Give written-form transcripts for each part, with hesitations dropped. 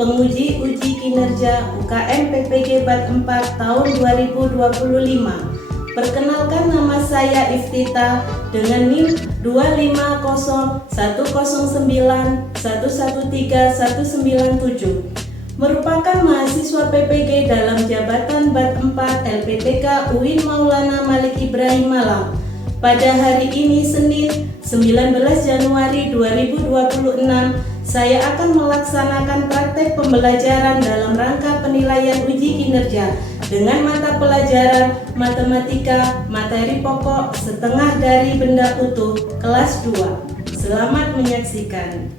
penguji uji kinerja UKM PPG BAT 4 tahun 2025. Perkenalkan, nama saya Iftita dengan NIM 2501091913197. Merupakan mahasiswa PPG dalam jabatan BAT 4 LPTK UIN Maulana Malik Ibrahim Malang. Pada hari ini Senin 19 Januari 2026, saya akan melaksanakan praktek pembelajaran dalam rangka penilaian uji kinerja dengan mata pelajaran matematika materi pokok setengah dari benda utuh kelas 2. Selamat menyaksikan.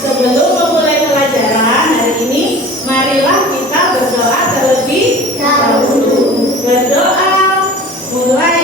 Sebelum memulai pelajaran hari ini, marilah kita berdoa terlebih dahulu. Berdoa, mulai.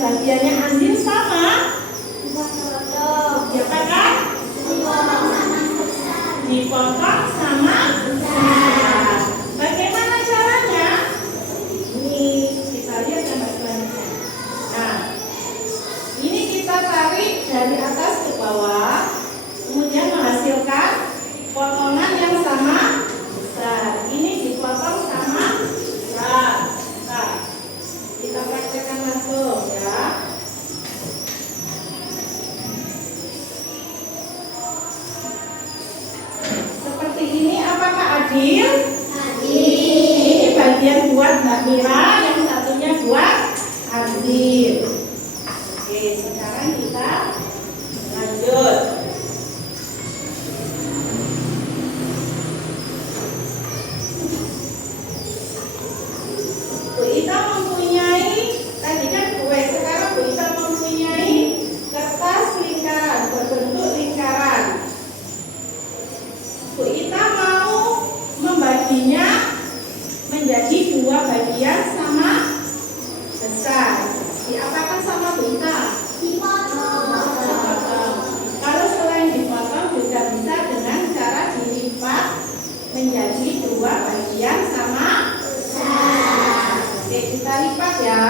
bagiannya andil sama? Ya kan? Dipotong sama besar. Bagaimana caranya? Ini kita lihat gambar selanjutnya. Nah, ini kita tarik dari atas ke bawah, kemudian menghasilkan potongan yang sama besar. Ini dipotong sama besar. Nah, kita praktekkan langsung ya. Seperti ini, apakah adil? Ini bagian buat Mbak Mira, yang satunya buat Adil. Oke, sekarang kita lanjut. Bu Ita mempunyai, tadi kan kue, sekarang Bu Ita mempunyai kertas lingkaran, berbentuk lingkaran. Bu Ita mau membaginya menjadi dua bagian sama besar. Diapakan sama Bu Ita? Dipotong. Kalau selain dipotong juga bisa dengan cara dilipat menjadi dua bagian sama besar. Oke, kita lipat ya.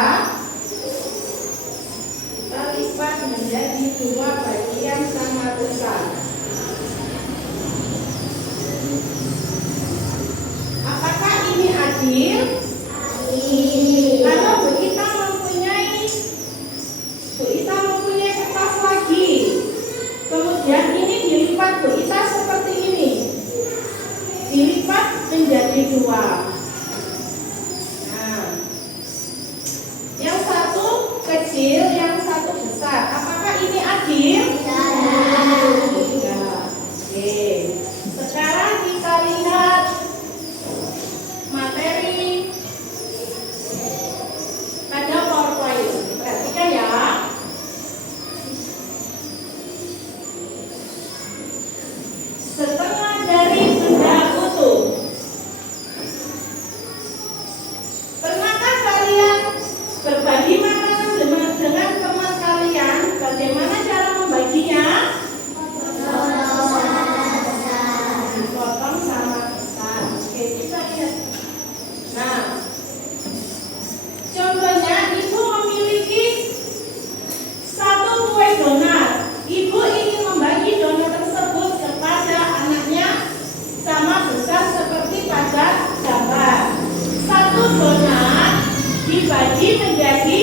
Kita lipat menjadi dua bagian sama besar. Apakah ini adil? Kalau Bu Ita mempunyai kertas lagi, kemudian ini dilipat Bu Ita seperti ini, dilipat menjadi dua. Nah, yang satu kecil, yang satu besar. Apakah ini adil? Tidak. Oke. Sekarang kita lihat materi pada PowerPoint. Perhatikan ya. Setengah dari benda utuh. Pernahkah kalian berbagi makanan dengan teman kalian? Bagaimana cara membaginya? Dipotong sama besar. Oke, kita lihat. Nah, contohnya ibu memiliki satu kue donat. Ibu ingin membagi donat tersebut kepada anaknya sama besar seperti pada gambar. Satu donat dibagi menjadi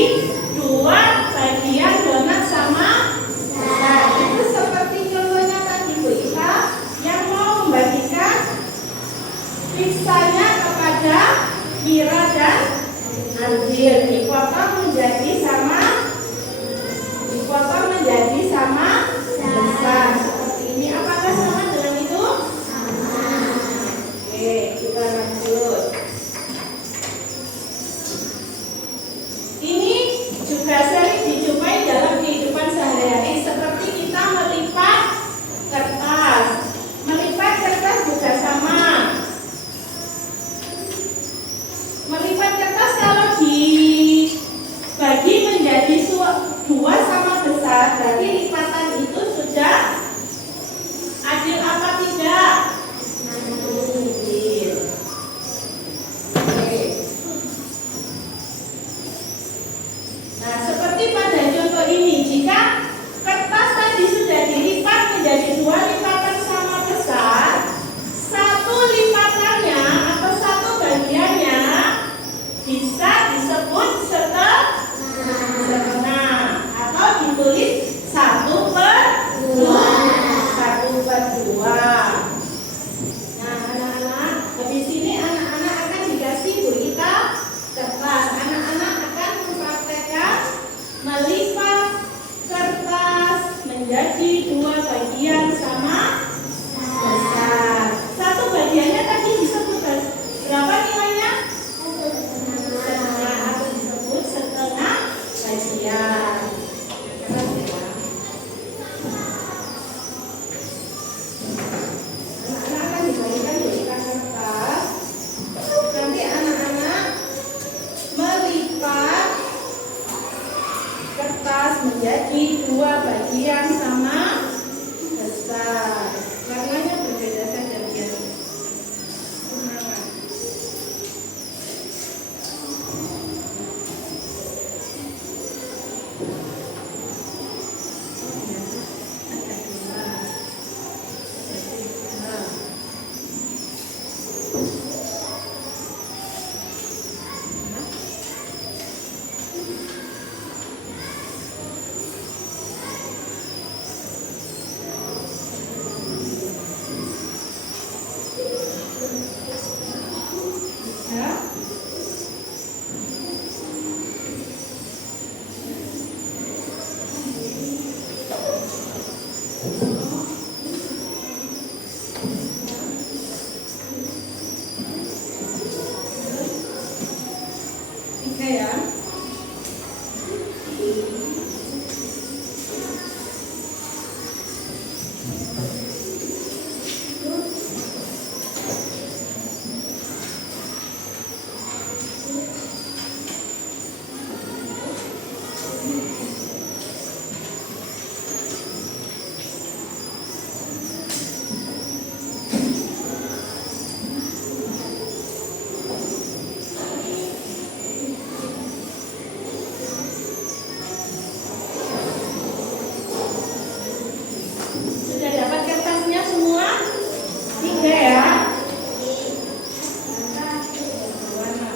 dua bagian donat sama besar. Itu seperti contohnya tadi Bu Ita yang mau membagikan pizzanya kepada Mira dan Adil. Dipotong menjadi sama besar seperti ini. Apakah sama dengan itu? Oke, kita lanjut. Ini juga sering dijumpai dalam kehidupan sehari-hari, seperti kita melipat kertas. Melipat kertas juga sama. Melipat kertas kalau dibagi menjadi dua sama besar, berarti lipatan itu sudah adil apa tidak? Adil. Oke. Nah, seperti pada contoh ini, jika kertas tadi sudah dilipat menjadi dua lipatan sama besar, satu lipatannya atau satu bagiannya bisa disebut setengah atau ditulis 1/2. Nah, anak-anak, habis ini anak-anak akan dikasih Bu Ita kertas. Anak-anak akan mempraktekkan melipat kertas menjadi dua bagian sama besar. Satu bagiannya tadi disebut berapa nilainya? Setengah atau disebut setengah bagian. Anak-anak akan dibagikan Bu Ita kertas. Nanti anak-anak melipat kertas menjadi dua bagian sama besar. Warnanya berbeda saja biar semangat. Ya. Sudah dapat kertasnya semua? 3 ya? Warna.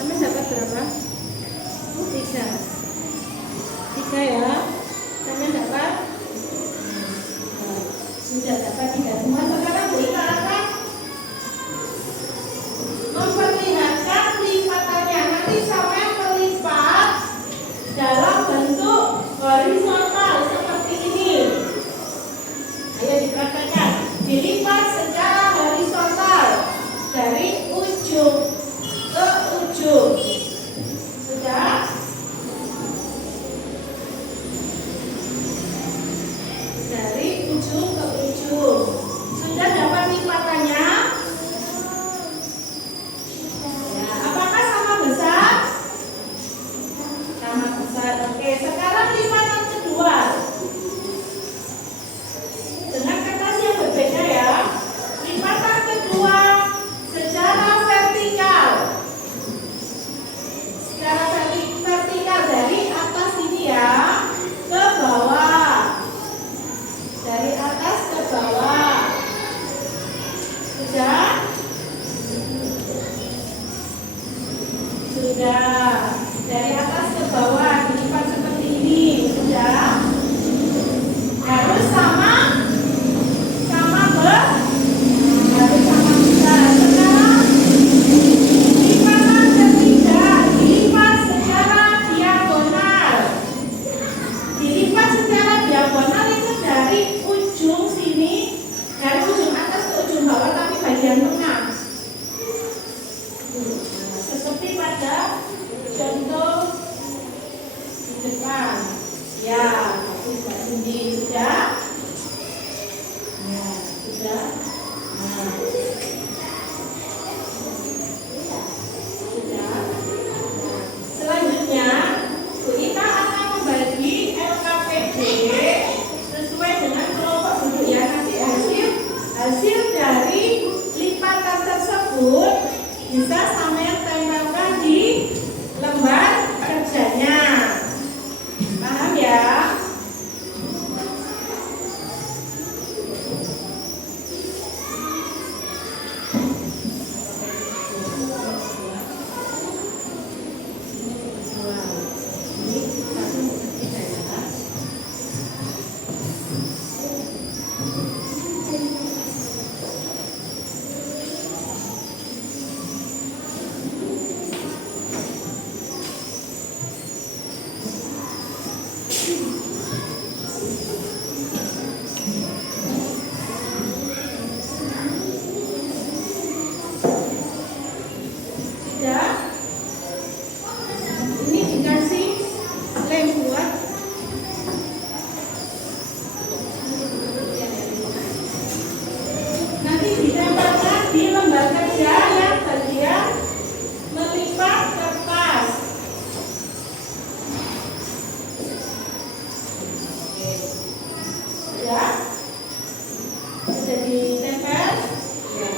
Kamu dapat berapa? 3. 3 ya? Kamu dapat? Sudah dapat 3 semua. Sekarang Bu Ika akan memperlihatkan lipatannya. Nanti sampai melipat dalam bentuk horizontal seperti ini. Ayo dipraktekkan. Dilipat secara horizontal dari ujung ke ujung. Sudah? Dari ujung ke ujung. Sudah dapat lipatannya? Ya, apakah sama besar? Sama besar. Oke, sekarang lipatan kedua. Dengan kertas yang berbeda ya. Lipatan kedua secara vertikal. Secara vertikal dari atas ini ya ke bawah. Dari atas ke bawah. Sudah? Sudah. Dari atas ke bawah dilipat seperti ini. Sudah? Harus sama harus sama besar. Sekarang lipatan ketiga dilipat secara diagonal. Dilipat secara diagonal itu dari ujung sini, dari ujung atas ke ujung bawah, tapi bagian tengah. Seperti pada contoh di depan. Ya, Mbak Cindy sudah. Ya, sudah. Nah. Sudah. Selanjutnya, Bu Ita akan membagi LKPD sesuai dengan kelompok duduk ya. Nanti hasil dari lipatan tersebut bisa sampai tempelkan di lembar kerjanya. Paham ya? lembar kerja yang bagian melipat kertas. Ya, sudah ditempel. Ya,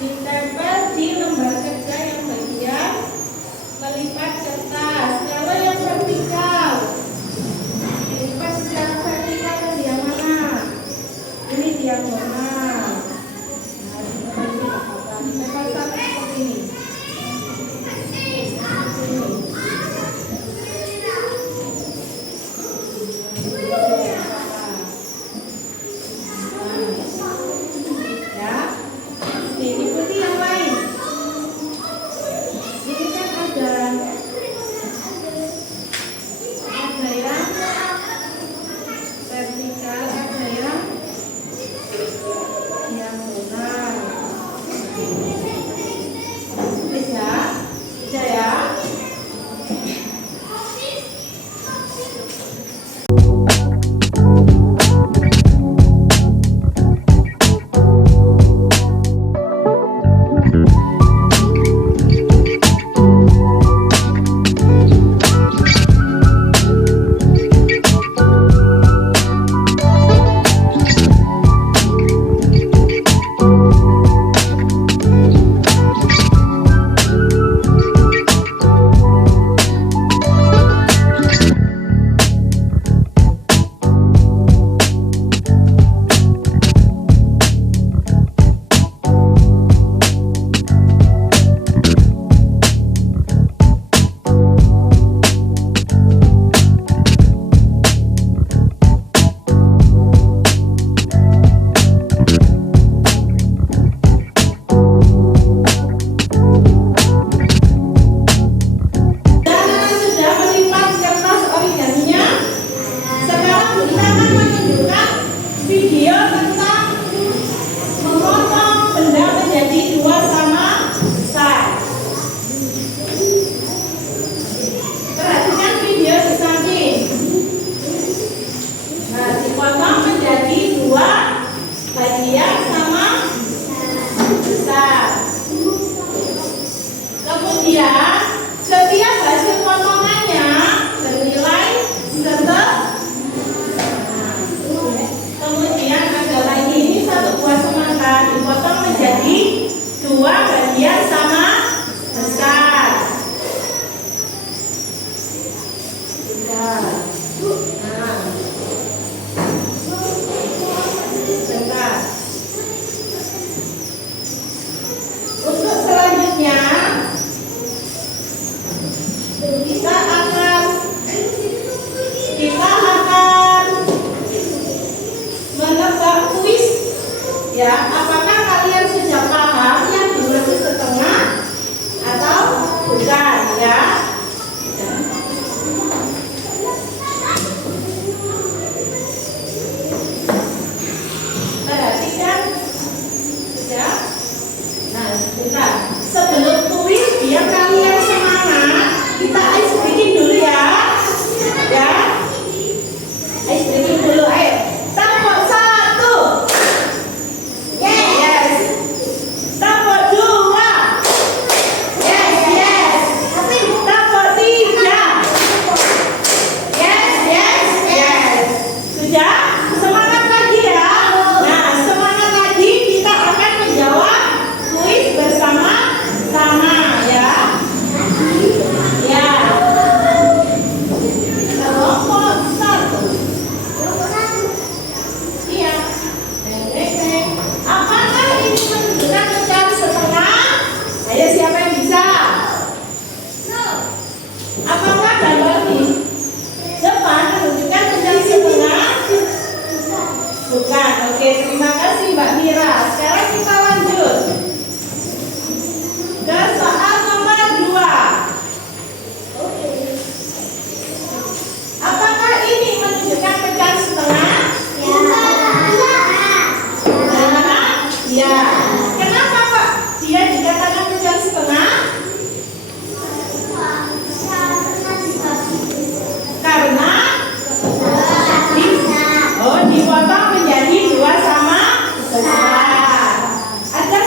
ditempel di lembar kerja yang bagian melipat kertas. Kalau yang vertikal, dilipat secara vertikal ke yang mana? Ini diagonal. Nah, ditempel satu seperti ini. Diikuti yang lain. Ini kan ada yang vertikal, ada yang diagonal. Bisa ya? Ya, apakah kalian sudah paham yang dimaksud setengah atau bukan ya? Perhatikan sudah. Nah, sebentar. Sebelum kuis biar kalian semangat, kita ice breaking dulu ya. Ya. Ice breaking dulu, ayo. Tepuk 1. Yes. Tepuk 2. Yes, yes. Tepuk 3. Yes, yes, yes. Sudah? Semangat lagi ya. Nah, semangat lagi, kita akan menjawab kuis bersama-sama ya. Ya. Kelompok 1. Iya. Apakah ini menunjukkan pecahan setengah? Ayo, siapa yang bisa? Apakah gambar di depan menunjukkan pecahan setengah? Bukan. Oke, terima kasih Mbak Mira. Sekarang kita lanjut ke soal nomor 2. Apakah ini menunjukkan pecahan setengah? Ya. Kenapa Pak dia dikatakan pecahan setengah? Karena dipotong menjadi 2 sama besar. Ada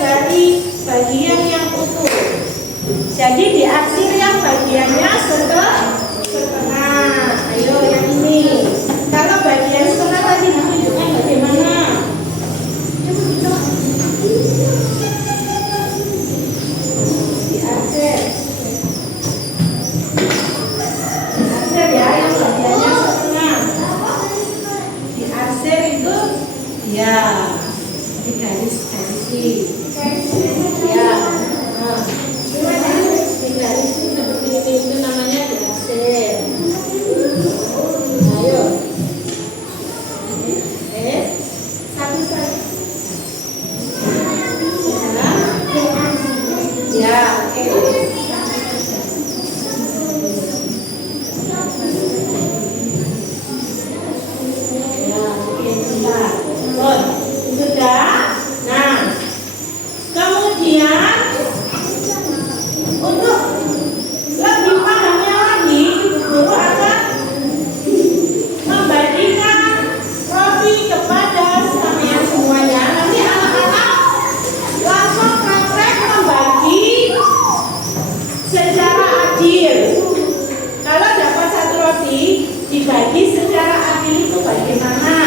dari bagian yang utuh. Jadi diarsir yang bagiannya setengah. Ayo yang ini. Kalau bagian setengah tadi ditunjukkan bagaimana? Diarsir. Diarsir ya yang bagiannya setengah. Diarsir itu ya di garis-garisi. Ya. Nah. Garis itu seperti ini, itu namanya diarsir. Ayo, satu-satu. Ya, oke. Ya, oke, bentar. Sudah. Nah, kemudian untuk lebih pahamnya lagi, guru akan membagikan roti kepada kalian semuanya. Nanti anak-anak langsung praktek membagi secara adil. Kalau dapat satu roti, dibagi secara adil itu bagaimana?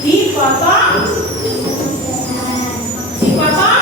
Dipotong sama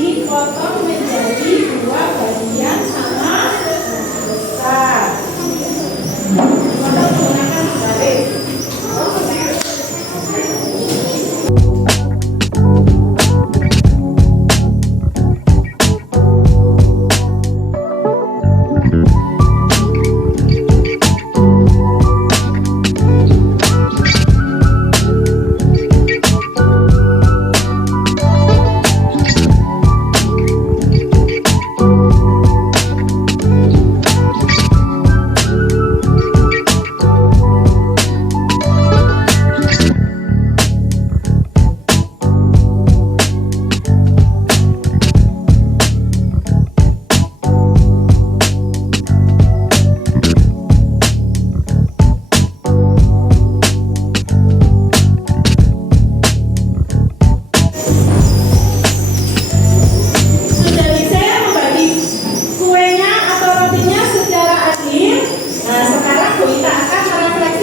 dipotong menjadi dua bagian sama besar. Potong menggunakan garis.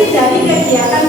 Dari kegiatan